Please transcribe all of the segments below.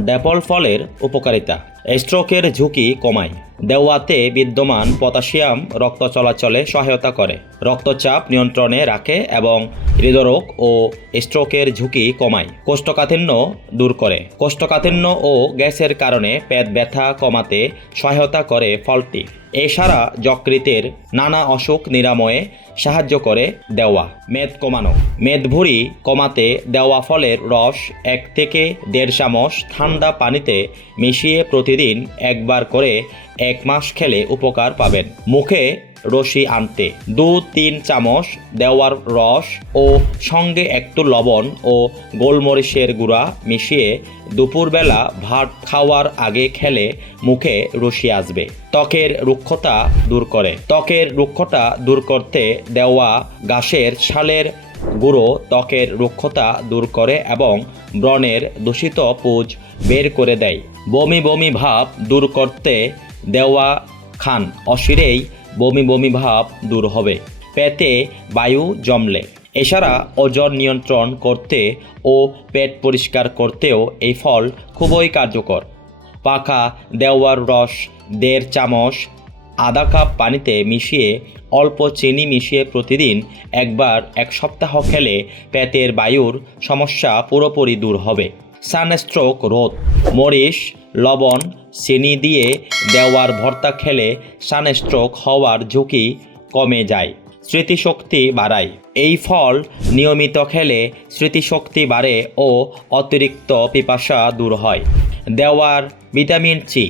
Dapple ফলের উপকারিতা। স্ট্রোকের ঝুঁকি কমায়। দেওয়াতে বিদ্যমান পটাশিয়াম রক্ত চলাচলে সহায়তা করে। রক্তচাপ নিয়ন্ত্রণে রাখে এবং হৃদরোগ ও স্ট্রোকের ঝুঁকি কমায়। কোষ্ঠকাঠিন্য দূর করে। কোষ্ঠকাঠিন্য ও গ্যাসের কারণে পেট ব্যথা কমাতে সহায়তা করে ফলটি। এছাড়া যকৃতের নানা অসুখ নিরাময়ে সাহায্য করে দেওয়া। মেদ কমানো। মেদভুঁড়ি কমাতে দেওয়া ফলের রস এক থেকে দেড় চামচ ঠান্ডা পানিতে মিশিয়ে প্রতিদিন একবার করে এক মাস খেলে উপকার পাবেন। মুখে রশি আনতে। দু, তিন চামচ দেওয়ার রস ও সঙ্গে একটু লবণ ও গোলমরিচের গুঁড়া মিশিয়ে দুপুরবেলা ভাত খাওয়ার আগে খেলে মুখে রশি আসবে। ত্বকের রুক্ষতা দূর করে। ত্বকের রুক্ষতা দূর করতে দেওয়া গাছের ছালের গুঁড়ো ত্বকের রুক্ষতা দূর করে এবং ব্রণের দূষিত পুজ বের করে দেয়। বমি বমি ভাব দূর করতে দেওয়া খান। অশিরেই বমি বমি ভাব দূর হবে। পেটে বায়ু জমলে। এছাড়া ওজন নিয়ন্ত্রণ করতে ও পেট পরিষ্কার করতেও এই ফল খুবই কার্যকর। পাকা দেওয়ার রস, দেড় চামচ, আধা কাপ পানিতে মিশিয়ে অল্প চিনি মিশিয়ে প্রতিদিন একবার এক সপ্তাহ খেলে পেটের বায়ুর সমস্যা পুরোপুরি দূর হবে। সানস্ট্রোক রোধ। মরিচ লবণ, চিনি দিয়ে দেওয়ার ভর্তা খেলে সানস্ট্রোক হওয়ার ঝুঁকি কমে যায়, স্মৃতিশক্তি বাড়ায়। এই ফল নিয়মিত খেলে স্মৃতিশক্তি বাড়ে ও অতিরিক্ত পিপাসা দূর হয়। দেওয়ার ভিটামিন সি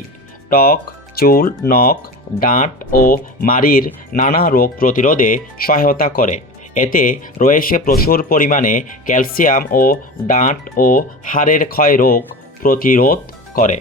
টক চুল, নখ, দাঁত ও মাড়ির নানা রোগ প্রতিরোধে সহায়তা করে। এতে রয়েছে প্রচুর পরিমাণে ক্যালসিয়াম ও দাঁত ও হাড়ের ক্ষয় রোগ প্রতিরোধ করে।